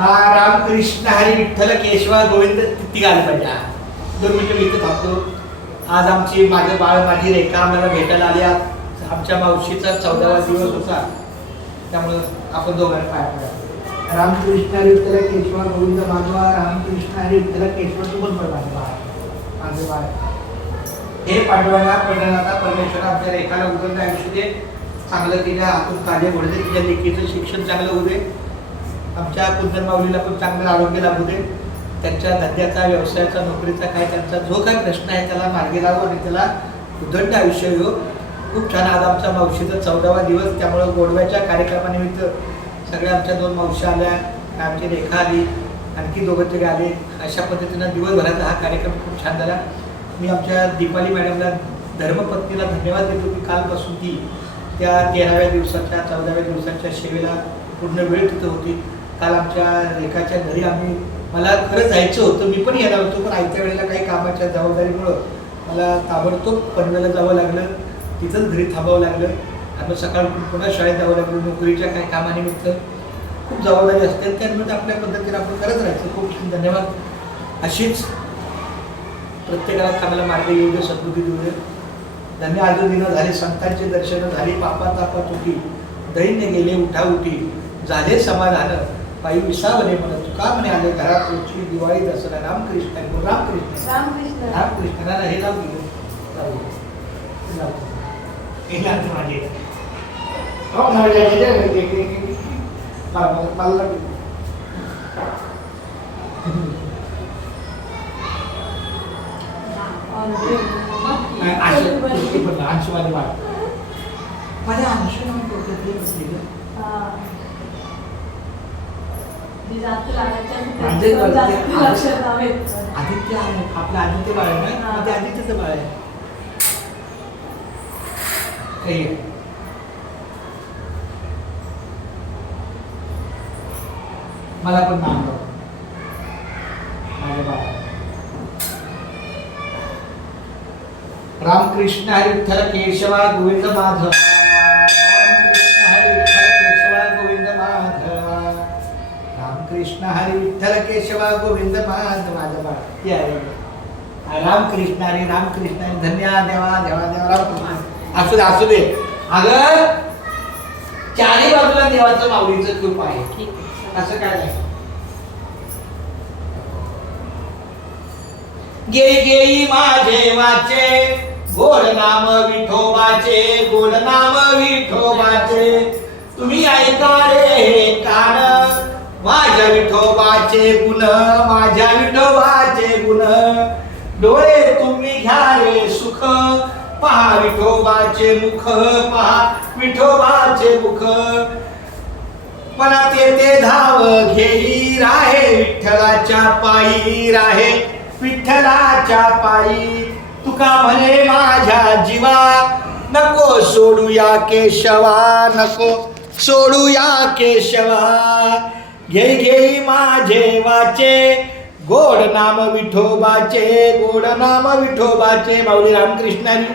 हा रामकृष्ण हरी विठ्ठल केशवा गोविंद तिथे आले पाहिजे. 2 मिनिटं मी इथे थांबतो. आज आमची माझं बाळ माझी रेखा आम्हाला भेटायला आली. आमच्या मावशीचा 14वा दिवस होता, त्यामुळं आपण दोघांना पाया पडा. रामकृष्ण हरी विठ्ठल केशवा गोविंद माधवा. रामकृष्ण हरी विठ्ठल केशवा तू पण पड माझं बाळ. हे पांडुरंगा पंढरनाथा परमेश्वरा आपल्या रेखाला उदंड आयुष्य दे, चांगलं तिच्या हातून कार्य घडू दे, तिच्या लेखीचं शिक्षण चांगलं होऊ दे, आमच्या कुंदन माऊलीला पण चांगलं आरोग्य लाभू दे, त्यांच्या धंद्याचा व्यवसायाचा नोकरीचा काय त्यांचा जो काही प्रश्न आहे त्याला मार्गी लावू आणि त्याला उदंड आयुष्य येऊ. खूप छान. आज आमच्या मावशीचा 14वा दिवस, त्यामुळं गोडव्याच्या कार्यक्रमानिमित्त सगळ्या आमच्या 2 मावशी आल्या, आमची रेखा आली, आणखी 2 तरी आले. अशा पद्धतीनं दिवसभराचा हा कार्यक्रम खूप छान झाला. मी आमच्या दीपाली मॅडमला धर्मपत्नीला धन्यवाद देतो की कालपासून ती त्या 13व्या दिवसाच्या 14व्या दिवसाच्या सेवेला पूर्ण वेळ तिथं होती. काल आमच्या रेखाच्या घरी मला खरं जायचं होतं, मी पण येणार होतो, पण आयत्या वेळेला काही कामाच्या जबाबदारीमुळं मला ताबडतोब पनवेलला जावं लागलं, तिथंच घरी थांबावं लागलं. आणि सकाळ पुन्हा शाळेत जावं लागलं. नोकरीच्या काही कामानिमित्त खूप जबाबदारी असते, त्यानिमित्त आपल्या पद्धतीने आपण करत राहायचं. खूप खूप धन्यवाद. अशीच प्रत्येकाला चांगला मार्ग येऊ दे, सद्बुद्धी देऊ दे. धन्य आज दिनं झाले, संतांचे दर्शन झाले, पापा तापा तुटी, दैन्य गेले उठा उठी, झाले समाधान, पायी विसावले मन तुका म्हणे आले घरात तुमची दिवाळी दसरा. रामकृष्ण रामकृष्ण रामकृष्ण रामकृष्ण. हे लावू माझे अंशुवादी बाळ माझ्या अंशू आदित्य आहे, आपलं आदित्य बाळ आहे ना, ते आदित्यचं बाळ आहे. मला पण नाम माझ्या बाळा. रामकृष्ण हरी विठ्ठल केशवा गोविंद माधव. रामकृष्ण हरी विठ्ठल केशवा गोविंद माधव. रामकृष्ण हरी विठ्ठल केशवा गोविंद माधव. माझं बाळ रामकृष्ण हरी रामकृष्ण हरी. धन्यवाद देवा देवा देवा. रामकृष्ण असू दे असू दे. अगं चारी बाजूला देवाचं माऊलीचं कृपा आहे, असं काय नाही. गेई गेई माझे वाचे गोड नाम विठोबाचे, गोड नाम विठोबाचे. तुम्ही ऐका रे कान माझ्या विठोबाचे गुण, माझ्या विठोबाचे गुण. डोळे तुम्ही घ्या रे सुख, पहा विठोबाचे मुख, पहा विठोबाचे मुख. मनात येते धाव घेई राहे विठ्ठलाच्या पायी, राहे विठ्ठलाच्या पायी. तुका म्हणे माझ्या जीवा नको सोडूया केशवा, नको सोडूया केशवा. घेई घेई माझे वाचे गोड नाम विठोबाचे, गोड नाम विठोबाचे. माऊली रामकृष्णारी.